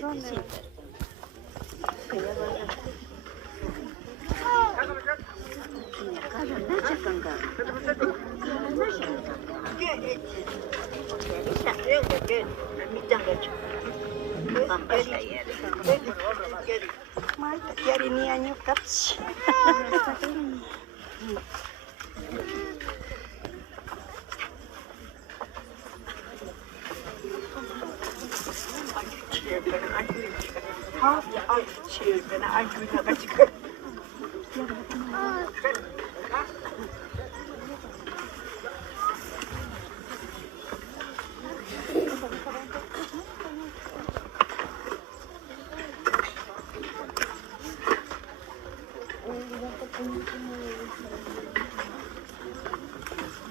¿Dónde? Yari ni anyo kaps.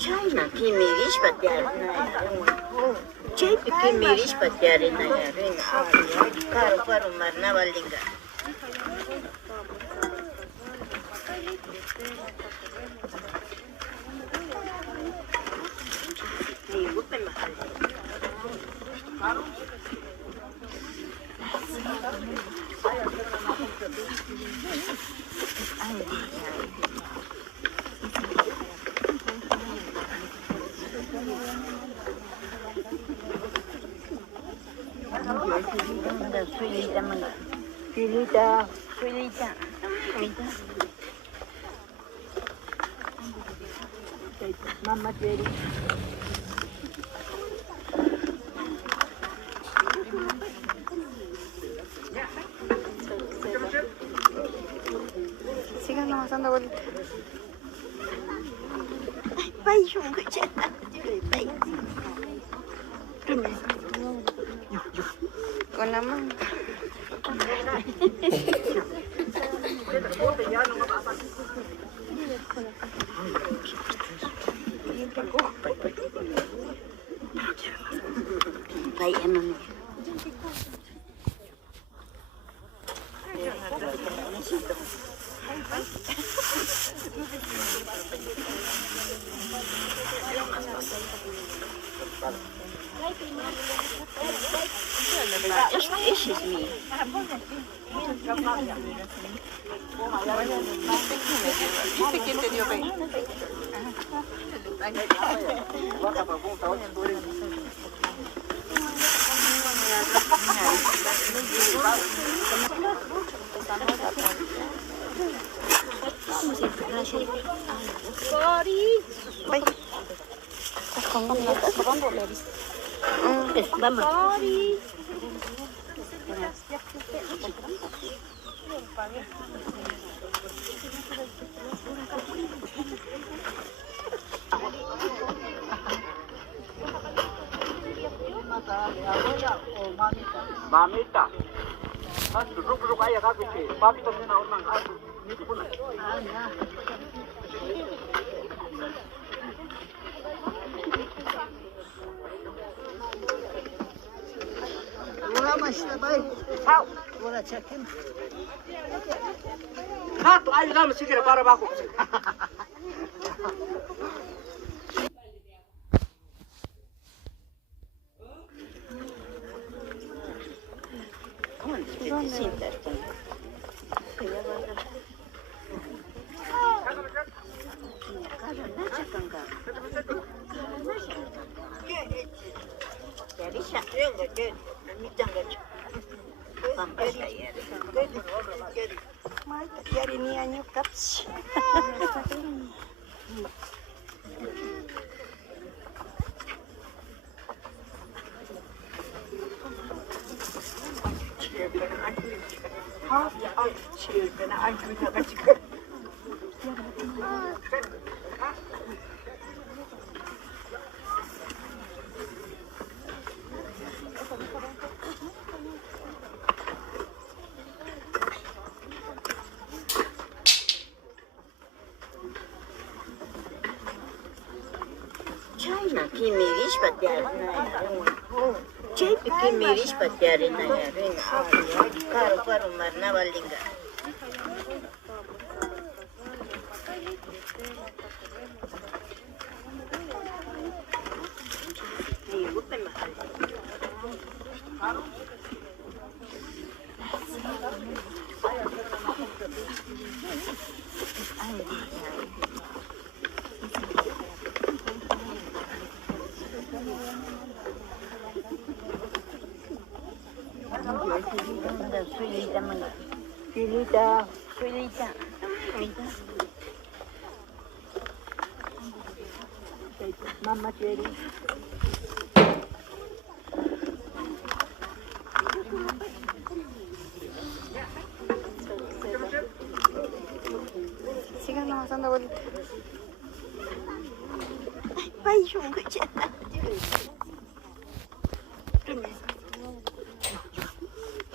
China kimirish patyar na chay kimirish patyar na yarin karo marna valinga Filita. Mama Jerry. Sigan nomás dando vueltas. Bay yung kaya. Bay. Con la mano. Bay emang. Este es mío. ¿Viste quién te dio pay? Vamos. Mamita. Ruk ayah kaki sih. Papi tapi nak orang aku. Ini pun. Mula masih baik. Tahu. Mula cekin. Satu aja dalam sikit para baku. Yari ni anyo kaps. China kimirish patyar na chay kimirish patyar na yarin karo marna valinga Suilita mă. Suilita. Suilita. Mama cherry. Sigan nomás dando vueltas. Ay, yo me eché.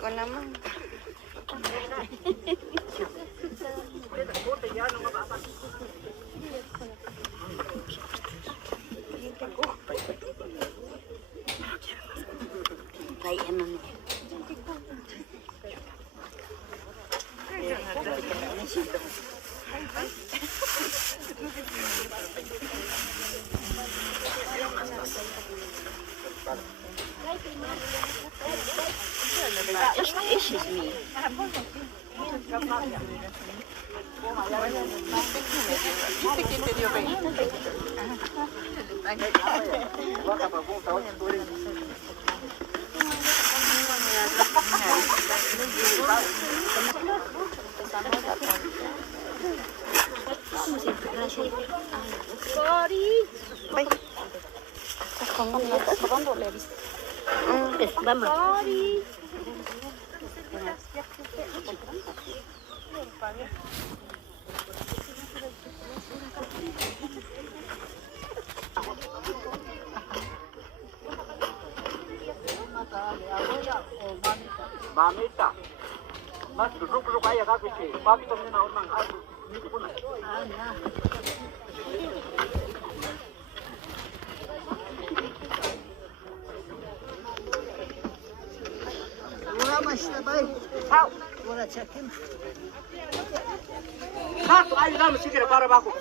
Con la mano. Ay, mami. ايش اسمي؟ ¿Viste quién te dio peine? Bai. Estás jugando, le viste. Vamos. Mamita. Mas duduk-duduk aja kaki sih. Papi temen orang aku. Itu pun. Uğramıştı bay. Tahu. Uğra çekin. Satu aja dalam sikit para baku.